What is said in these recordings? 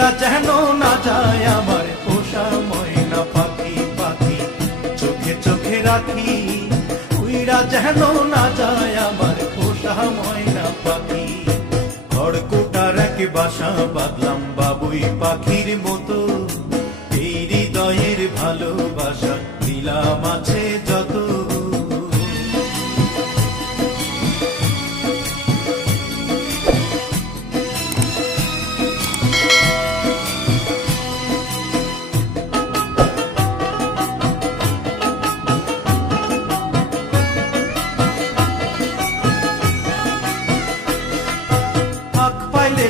উইরা যেন না যায় আমার পোষা ময়না পাখি পাখি। চোখে চোখে রাখি যেন না যায় আমার পোষা ময়না পাখি। খড়কুটার এক বাসা বাঁধলাম বাবুই পাখির মতো। এই হৃদয়ের ভালোবাসা দিলাম আছে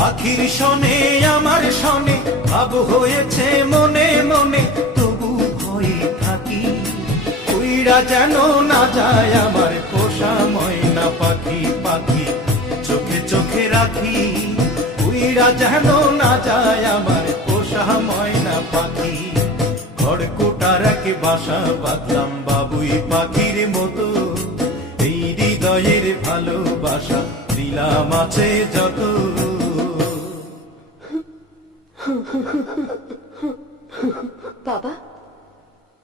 পাখির শনে, আমার শনে, ভাব হয়েছে মনে মনে, তবু ভয়ে থাকি। উইরা যেন না যায় আমার পোষা ময়না পাখি পাখি চোখে চোখে রাখি। উইরা যেন না যায় আমার পোষা ময়না পাখি। খড়কুটার এক বাসা বাঁধলাম বাবুই পাখির মতো। এই হৃদয়ের ভালোবাসা দিলাম আছে যত। বাবা,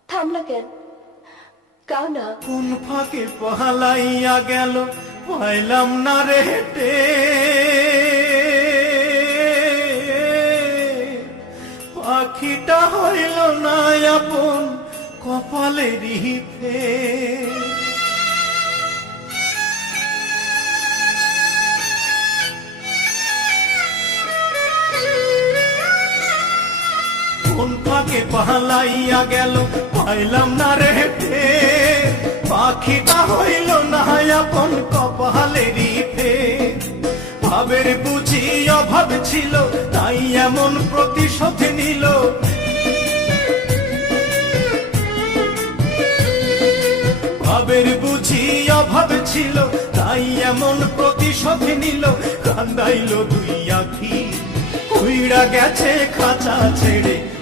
থামলা কেন? কাও না? কোন ফাঁকে পালাইয়া গেল পাইলাম না রে হেটে। পাখিটা হইল না আপন কপালের ফে ফাঁকে পালাইয়া গেল। পাইলাম না রে পাখিটা হইল না আপন ভাবের বুঝি অভাব ছিল, তাই এমন প্রতিশোধ নিল। ভাবের বুঝি অভাব ছিল, তাই এমন প্রতিশোধ নিল। কান্দাইল দুই আখি গেছে খাঁচা ছেড়ে।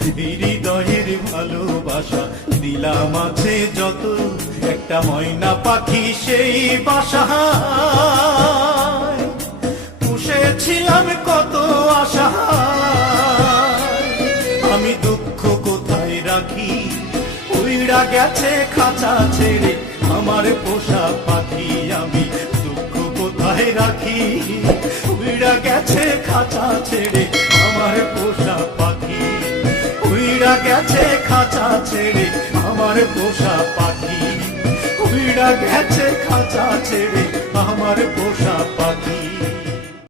হৃদয়ের ভালোবাসা দিলাম আছে যত, একটা ময়না পাখি সেই বাসা পুষেছিলাম কত আশা। আমি দুঃখ কোথায় রাখি? উইড়া গেছে খাঁচা ছেড়ে, আমার পোষা পাখি আমি দুঃখ কোথায় রাখি? উইড়া গেছে খাঁচা ছেড়ে, আমার পোষা পাখি গেছে খাঁচা ছেড়ে আমার পোষা পাখি। উড়া গেছে খাঁচা ছেড়ে আমার পোষা পাখি।